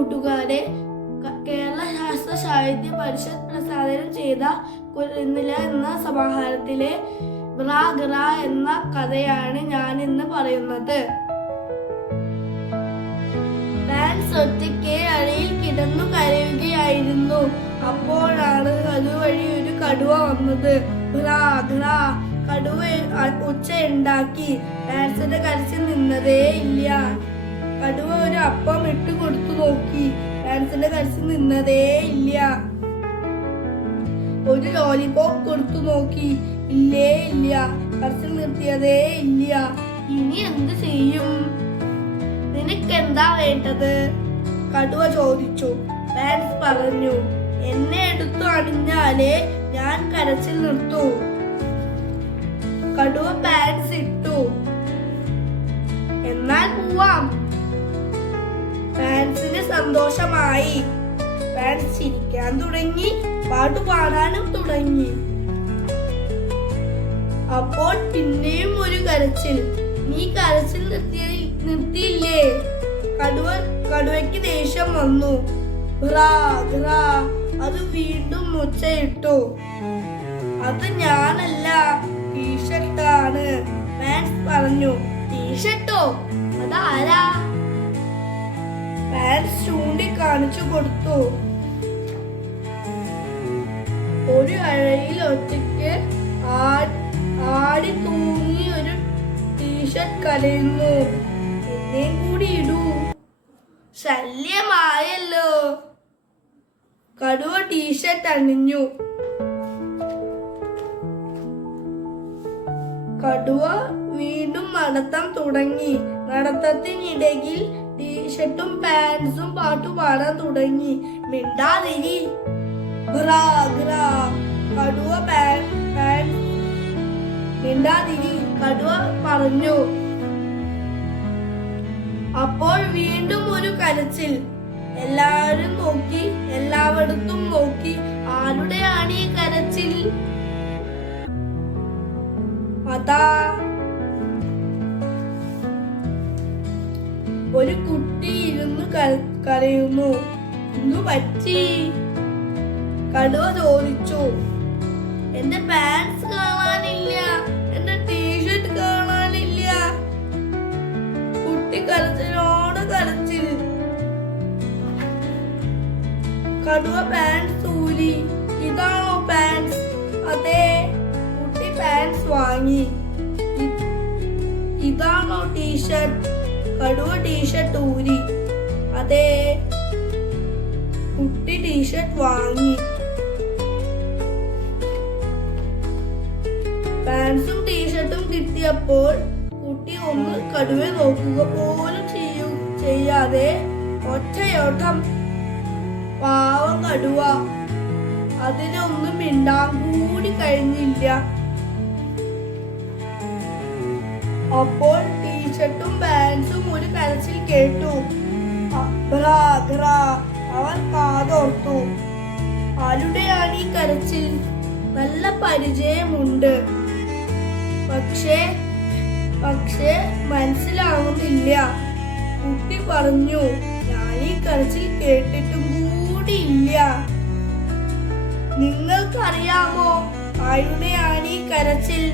കൂട്ടുകാരെ, കേരള ശാസ്ത്ര സാഹിത്യ പരിഷത്ത് പ്രസാദനം ചെയ്ത കുരുന്നില എന്ന സമാഹാരത്തിലെ ഗ്രാ ഗ്രാ എന്ന കഥയാണ് ഞാൻ ഇന്ന് പറയുന്നത്. പാൻസ് ഒറ്റയ്ക്ക് അഴയിൽ കിടന്നു കരയുകയായിരുന്നു. അപ്പോഴാണ് അതുവഴി ഒരു കടുവ വന്നത്. ഗ്രാ ഗ്രാ കടുവ ഉച്ചയുണ്ടാക്കി. പാൻസിന്റെ കരച്ചിൽ നിന്നതേ ഇല്ല. കടുവ ഒരു അപ്പം ഇട്ട് കൊടുത്തു നോക്കി. പാൻസിന്റെ കരച്ചിൽ നിന്നതേ ഇല്ല. ഒരു ലോലിപോപ്പ് കൊടുത്തു നോക്കി. ഇല്ലേ ഇല്ല. കരച്ചിൽ നിർത്തിയതേ ഇല്ല. ഇനി എന്ത് ചെയ്യും? നിനക്കെന്താ വേണ്ടത്? കടുവ ചോദിച്ചു. പാൻസ് പറഞ്ഞു, എന്നെ എടുത്തു അണിഞ്ഞാലേ ഞാൻ കരച്ചിൽ നിർത്തൂ. കടുവ പാൻസ് ഇട്ടു. എന്നാൽ പോവാം. പാൻസിന് സന്തോഷമായി. പാൻസ് ചിരിക്കാൻ തുടങ്ങി, പാട്ടു പാടാനും തുടങ്ങി. അപ്പോൾ പിന്നെയും ഒരു കരച്ചിൽ. നീ കരച്ചിൽ നിർത്തിയില്ലേ? കടുവയ്ക്ക് ദേഷ്യം വന്നു. ഗ്രാ ഗ്രാ അത് വീണ്ടും മുച്ചയിട്ടു. അത് ഞാനല്ല, ടീഷർട്ടാണ്. പാൻസ് പറഞ്ഞു. ടീഷർട്ടോ? അതാരാ? പാൻസ് ചൂണ്ടിക്കാണിച്ചു കൊടുത്തു. ഒരു അഴയിൽ ഒറ്റയ്ക്ക് ആടി തൂങ്ങി ഒരു ടീഷർട്ട് കരയുന്നു. എന്നെയും കൂടി ഇടൂ. ശല്യമായല്ലോ. കടുവ ടീഷർട്ട് അണിഞ്ഞു. കടുവ വീണ്ടും നടത്തം തുടങ്ങി. നടത്തത്തിനിടയിൽ ടീഷർട്ടും പാൻസും പാട്ടുപാടാൻ തുടങ്ങി. മിണ്ടാതിരി. ഗ്രാ ഗ്രാ കടുവ മിണ്ടാതിരി കടുവ പറഞ്ഞു. അപ്പോൾ വീണ്ടും ഒരു കരച്ചിൽ. എല്ലാവരും നോക്കി, എല്ലായിടത്തും നോക്കി. ആരുടെയാണ് ഈ കരച്ചിൽ? അതാ ഒരു കുട്ടി ഇരുന്ന് കരയുന്നു. എന്തു പറ്റി? കടുവ ചോദിച്ചു. എന്റെ പാൻസ് കാണാനില്ല, എന്റെ ടീഷർട്ട് കാണാനില്ല. കുട്ടി കരച്ചിലോട് കരച്ചിൽ. കടുവ പാൻസ് ഊരി. ഇതാണോ പാൻസ്? അതെ. കുട്ടി പാൻസ് വാങ്ങി. ഇതാണോ ടീഷർട്ട്? കടുവ ടീഷർട്ട് ഊരി. അതെ. കുട്ടി ടീഷർട്ട് വാങ്ങി. പാൻസും ടീഷർട്ടും കിട്ടിയപ്പോൾ കുട്ടി ഒന്ന് കടുവ നോക്കുക പോലും ചെയ്യാതെ ഒറ്റയോട്ടം. പാവം കടുവ. അതിനൊന്നും മിണ്ടാൻ കൂടി കഴിഞ്ഞില്ല. അപ്പോൾ ടീഷർട്ടും പാൻസും ഒരു കരച്ചിൽ കേട്ടു. അവൻ കാതോർത്തു. ആരുടെയാണ് ഈ കരച്ചിൽ? നല്ല പരിചയമുണ്ട്. പക്ഷേ മനസ്സിലാവുന്നില്ല. കുട്ടി പറഞ്ഞു, ഞാൻ ഈ കരച്ചിൽ കേട്ടിട്ടും കൂടിയില്ല. നിങ്ങൾക്കറിയാമോ ആരുടെയാണ് ഈ കരച്ചിൽ?